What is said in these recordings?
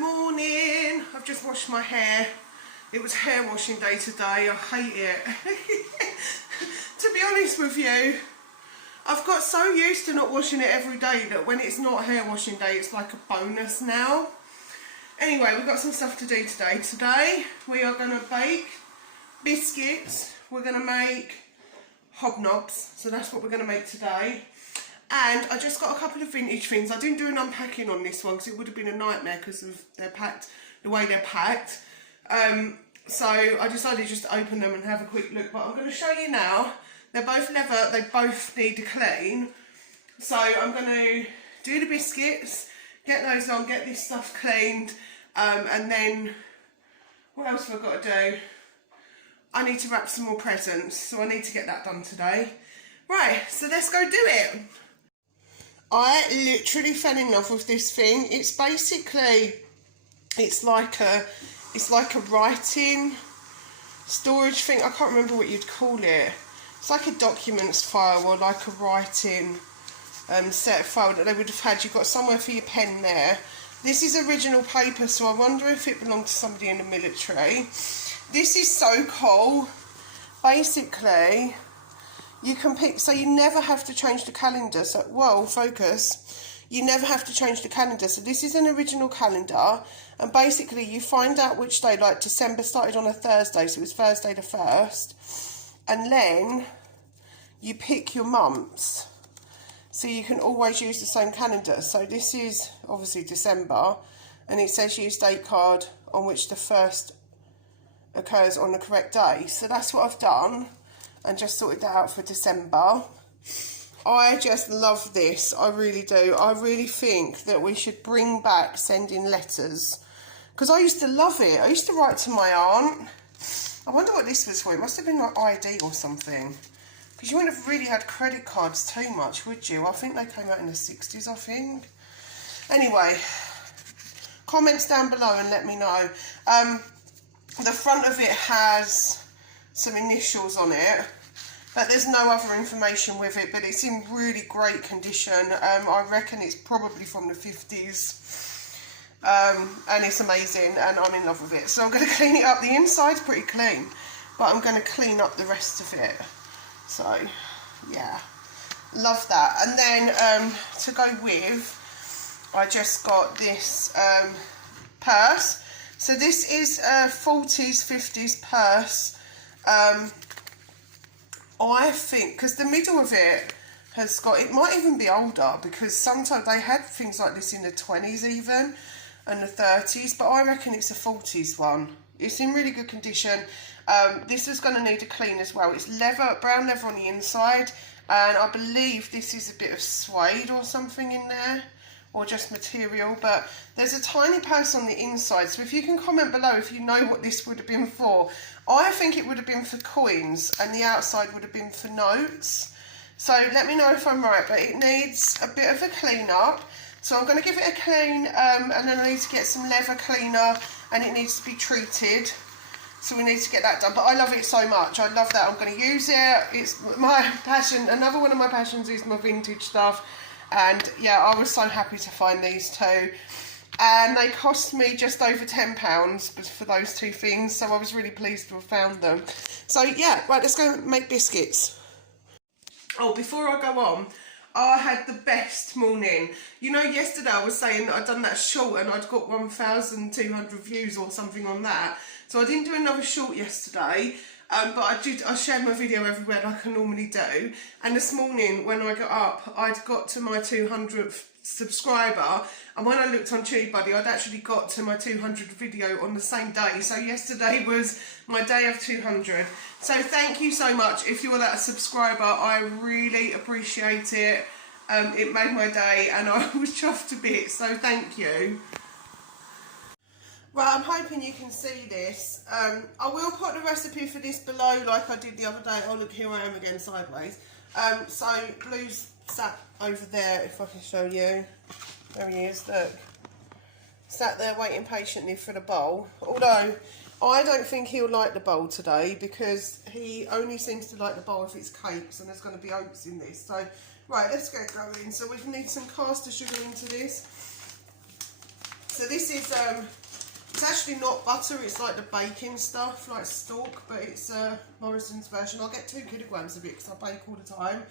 Morning. I've just washed my hair. It was hair washing day today. I hate it. To be honest with you, I've got so used to not washing it every day that when it's not hair washing day, it's like a bonus now. Anyway, we've got some stuff to do today. Today we are going to bake biscuits. We're going to make hobnobs. So that's what we're going to make today. And I just got a couple of vintage things. I didn't do an unpacking on this one because it would have been a nightmare because of the way they're packed. So I decided just to open them and have a quick look. But I'm going to show you now. They're both leather. They both need a clean. So I'm going to do the biscuits, get those on, get this stuff cleaned. And then what else have I got to do? I need to wrap some more presents. So I need to get that done today. Right, so let's go do it. I literally fell in love with this thing. It's basically, it's like a writing storage thing. I can't remember what you'd call it. It's like a documents file or like a writing set of file that they would have had. You've got somewhere for your pen there. This is original paper, so I wonder if it belonged to somebody in the military. This is so cool. Basically, you can pick, so you never have to change the calendar. So, well, focus. You never have to change the calendar. So this is an original calendar. And basically you find out which day, like December started on a Thursday. So it was Thursday the 1st. And then you pick your months. So you can always use the same calendar. So this is obviously December. And it says use date card on which the 1st occurs on the correct day. So that's what I've done. And just sorted that out for December. I just love this. I really do. I really think that we should bring back sending letters. Because I used to love it. I used to write to my aunt. I wonder what this was for. It must have been like ID or something. Because you wouldn't have really had credit cards too much, would you? I think they came out in the 60s, I think. Anyway, comments down below and let me know. The front of it has some initials on it, but there's no other information with it, but it's in really great condition. I reckon it's probably from the 50s, and it's amazing and I'm in love with it. So I'm going to clean it up. The inside's pretty clean, but I'm going to clean up the rest of it. So yeah, love that. And then to go with, I just got this purse. So this is a 40s 50s purse. I think because the middle of it has got, it might even be older, because sometimes they had things like this in the 20s even and the 30s, but I reckon it's a 40s one. It's in really good condition. This is going to need a clean as well. It's leather, brown leather on the inside, and I believe this is a bit of suede or something in there, or just material, but there's a tiny purse on the inside. So if you can comment below if you know what this would have been for. I think it would have been for coins and the outside would have been for notes. So let me know if I'm right, but it needs a bit of a clean up. So I'm going to give it a clean, and then I need to get some leather cleaner, and it needs to be treated. So we need to get that done. But I love it so much. I love that. I'm going to use it. It's my passion. Another one of my passions is my vintage stuff. And yeah, I was so happy to find these two. And they cost me just over £10 for those two things. So I was really pleased to have found them. So yeah, right, let's go make biscuits. Oh, before I go on, I had the best morning. You know, yesterday I was saying that I'd done that short and I'd got 1,200 views or something on that. So I didn't do another short yesterday. But I shared my video everywhere like I normally do. And this morning when I got up, I'd got to my 200th subscriber. And when I looked on TubeBuddy, I'd actually got to my 200th video on the same day. So yesterday was my day of 200. So thank you so much. If you're that subscriber, I really appreciate it. It made my day and I was chuffed to bits. So thank you. Right, I'm hoping you can see this. I will put the recipe for this below like I did the other day. Oh look, here I am again sideways. So Blue's sat over there, if I can show you. There he is, look. Sat there waiting patiently for the bowl. Although, I don't think he'll like the bowl today because he only seems to like the bowl if it's cakes and there's going to be oats in this. So, right, let's get going. So we need some caster sugar into this. So this is, it's actually not butter, it's like the baking stuff, like stalk, but it's Morrison's version. I'll get 2 kilograms of it because I bake all the time.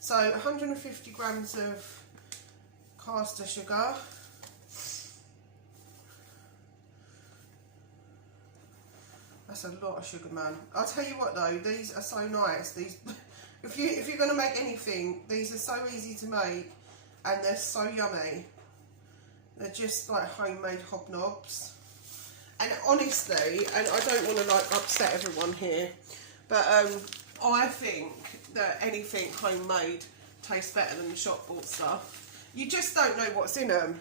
So 150 grams of caster sugar. That's a lot of sugar, man. I'll tell you what though, these are so nice. These, if you're going to make anything, these are so easy to make and they're so yummy. They're just like homemade hobnobs. And honestly, and I don't want to like upset everyone here, but I think that anything homemade tastes better than the shop bought stuff. You just don't know what's in them.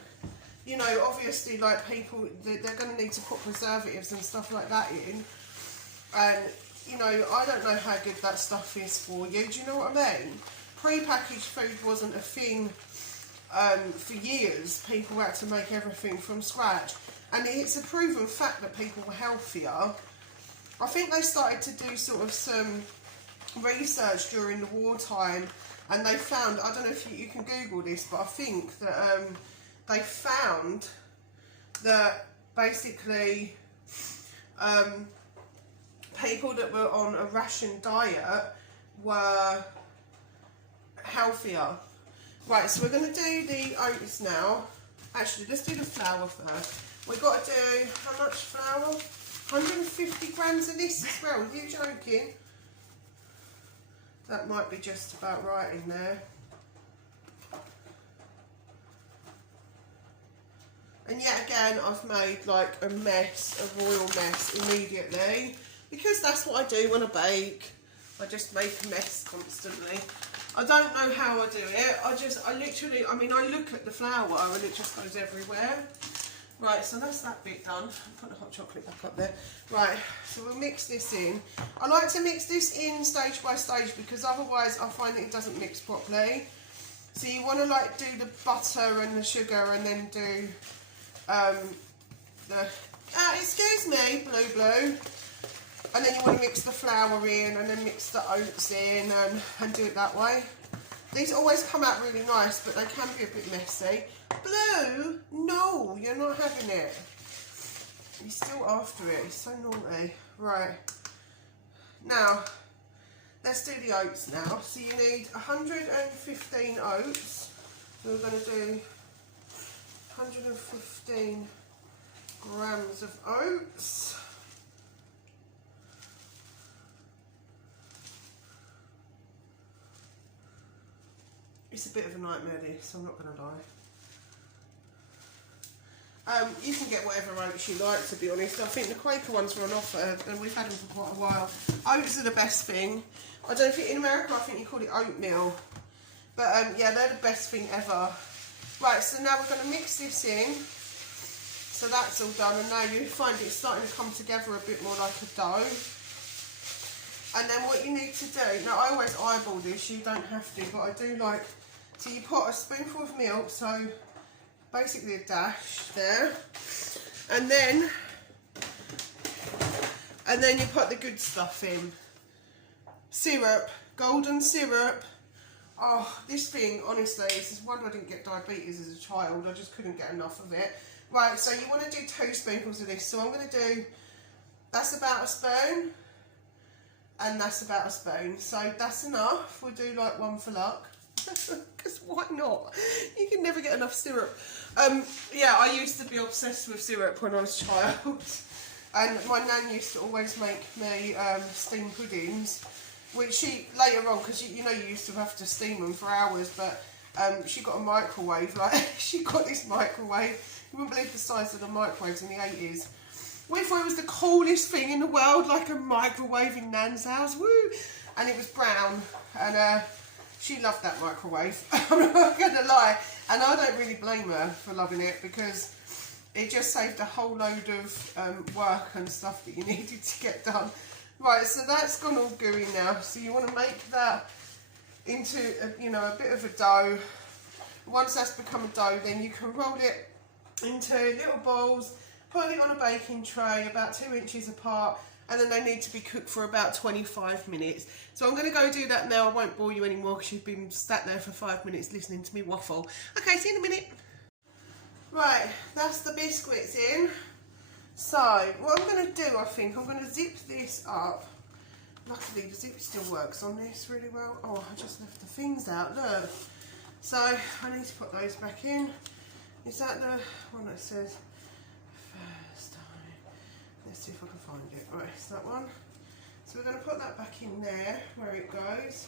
You know, obviously, like people, they're going to need to put preservatives and stuff like that in. And, you know, I don't know how good that stuff is for you. Do you know what I mean? Pre-packaged food wasn't a thing for years. People had to make everything from scratch. And it's a proven fact that people were healthier. I think they started to do sort of some research during the wartime. And they found, I don't know if you can Google this, but I think that they found that basically people that were on a ration diet were healthier. Right, so we're going to do the oats now. Actually, let's do the flour first. We've got to do, how much flour? 150 grams of this as well. Are you joking? That might be just about right in there. And yet again, I've made like a mess, a royal mess immediately. Because that's what I do when I bake. I just make a mess constantly. I don't know how I do it. I literally, I mean, I look at the flour and it just goes everywhere. Right, so that's that bit done. I'll put the hot chocolate back up there. Right, so we'll mix this in. I like to mix this in stage by stage because otherwise I find that it doesn't mix properly. So you want to like do the butter and the sugar and then do excuse me, blue. And then you want to mix the flour in and then mix the oats in and do it that way. These always come out really nice, but they can be a bit messy. Blue? No, you're not having it. He's still after it. He's so naughty. Right. Now, let's do the oats now. So you need 115 oats. So we're going to do 115 grams of oats. It's a bit of a nightmare this, I'm not going to lie. You can get whatever oats you like, to be honest. I think the Quaker ones were on offer and we've had them for quite a while. Oats are the best thing. I don't think in America, I think you call it oatmeal. But yeah, they're the best thing ever. Right, so now we're going to mix this in. So that's all done, and now you find it's starting to come together a bit more like a dough. And then what you need to do, now I always eyeball this, you don't have to, but I do like, so you put a spoonful of milk, so basically a dash there, and then you put the good stuff in. Syrup, golden syrup. Oh, this thing, honestly, this is why I didn't get diabetes as a child, I just couldn't get enough of it. Right, so you want to do 2 spoonfuls of this, so I'm going to do, that's about a spoon. And that's about a spoon, so that's enough. We'll do like 1 for luck, because why not? You can never get enough syrup. Yeah, I used to be obsessed with syrup when I was a child, and my nan used to always make me steamed puddings, which she later on, because you know you used to have to steam them for hours, but she got a microwave. Like she got this microwave. You wouldn't believe the size of the microwaves in the 80s. We thought it was the coolest thing in the world, like a microwave in Nan's house, woo! And it was brown, and she loved that microwave, I'm not going to lie. And I don't really blame her for loving it, because it just saved a whole load of work and stuff that you needed to get done. Right, so that's gone all gooey now, so you want to make that into, a bit of a dough. Once that's become a dough, then you can roll it into little balls, put it on a baking tray about 2 inches apart, and then they need to be cooked for about 25 minutes. So I'm going to go do that now. I won't bore you anymore because you've been sat there for 5 minutes listening to me waffle. Okay, see you in a minute. Right, that's the biscuits in. So, what I'm going to do, I think, I'm going to zip this up. Luckily, the zip still works on this really well. Oh, I just left the things out, look. So, I need to put those back in. Is that the one that says first time? Let's see if I can find it. Right, it's that one. So, we're going to put that back in there, where it goes.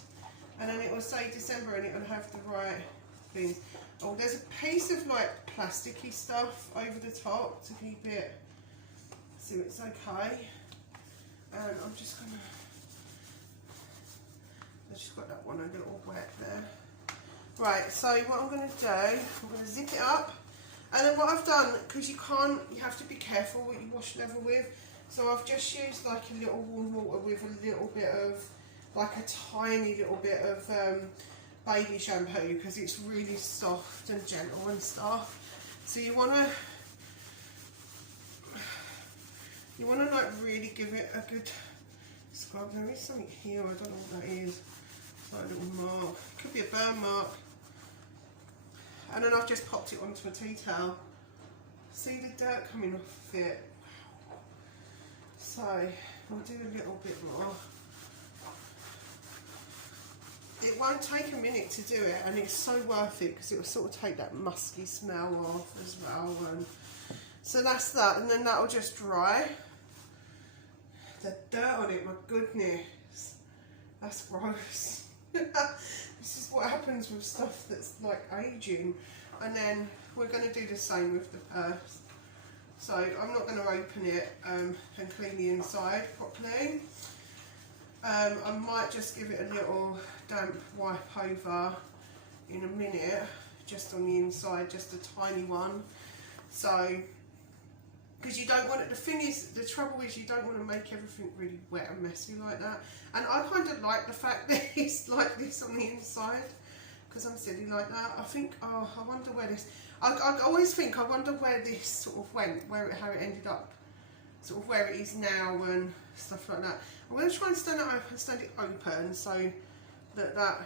And then it will say December and it will have the right things. Oh, there's a piece of like plasticky stuff over the top to keep it so it's okay. And I'm just gonna, I just got that one a little wet there. Right, so what I'm gonna do, I'm gonna zip it up. And then what I've done, because you have to be careful what you wash leather with. So I've just used like a little warm water with a little bit of, like a tiny little bit of baby shampoo, because it's really soft and gentle and stuff. So you wanna like really give it a good scrub. There is something here, I don't know what that is. It's like a little mark. It could be a burn mark. And then I've just popped it onto a tea towel. See the dirt coming off of it. So we'll do a little bit more. It won't take a minute to do it, and it's so worth it because it will sort of take that musky smell off as well. And so that's that, and then that will just dry. The dirt on it, my goodness, that's gross. This is what happens with stuff that's like aging. And then we're going to do the same with the purse. So I'm not going to open it and clean the inside properly. I might just give it a little damp wipe over in a minute, just on the inside, just a tiny one. So, because you don't want it, the thing is, the trouble is you don't want to make everything really wet and messy like that. And I kind of like the fact that it's like this on the inside, because I'm silly like that. I think, oh, I wonder where this, I always think, I wonder where this sort of went, how it ended up, sort of where it is now and stuff like that. I'm going to try and stand it open so that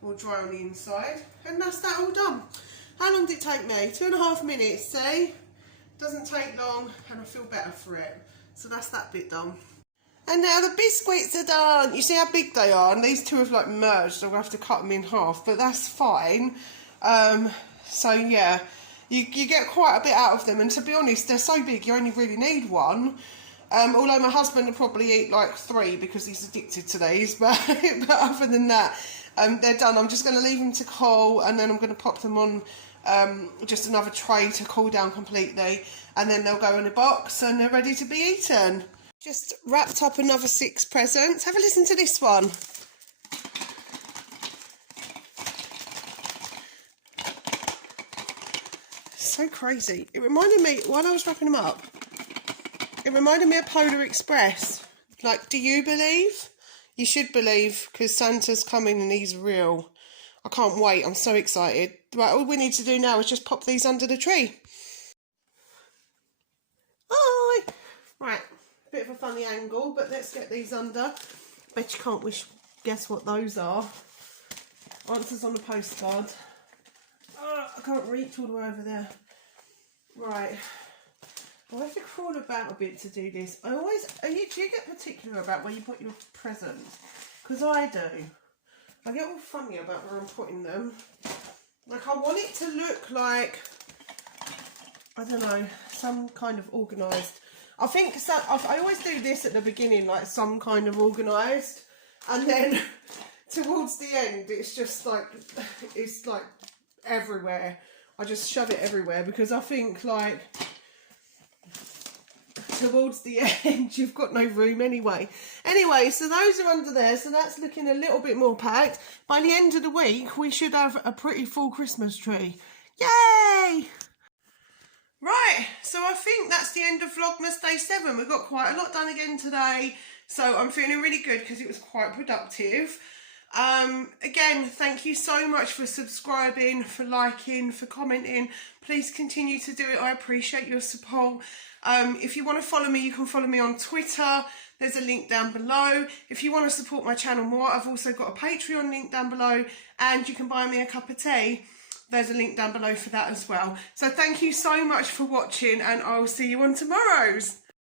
will dry on the inside. And that's that all done. How long did it take me? 2.5 minutes, see? Doesn't take long, and I feel better for it. So that's that bit done. And now the biscuits are done. You see how big they are? And these two have like merged, so we'll have to cut them in half, but that's fine. So yeah, you get quite a bit out of them, and to be honest, they're so big you only really need one. Although my husband will probably eat like 3 because he's addicted to these, but other than that, they're done. I'm just going to leave them to cool, and then I'm going to pop them on just another tray to cool down completely, and then they'll go in a box and they're ready to be eaten. Just wrapped up another 6 presents. Have a listen to this one. So crazy. It reminded me, while I was wrapping them up, it reminded me of Polar Express. Like, do you believe? You should believe, because Santa's coming and he's real. I can't wait. I'm so excited. Right, all we need to do now is just pop these under the tree. Hi! Right, bit of a funny angle, but let's get these under. Bet you can't guess what those are. Answers on the postcard. Oh, I can't reach all the way over there. Right. I have to crawl about a bit to do this. Do you get particular about where you put your presents? Because I do. I get all funny about where I'm putting them. Like, I want it to look like, I don't know, some kind of organised. I think I always do this at the beginning, like some kind of organised. And then towards the end, it's like everywhere. I just shove it everywhere because I think like towards the end you've got no room anyway. Anyway, so those are under there, so that's looking a little bit more packed. By the end of the week we should have a pretty full Christmas tree. Yay! Right, so I think that's the end of Vlogmas Day 7. We've got quite a lot done again today, so I'm feeling really good because it was quite productive. Again, thank you so much for subscribing, for liking, for commenting. Please continue to do it. I appreciate your support. If you want to follow me, you can follow me on Twitter. There's a link down below. If you want to support my channel more, I've also got a Patreon link down below, and you can buy me a cup of tea. there's a link down below for that as well. So thank you so much for watching, and I'll see you on tomorrow's.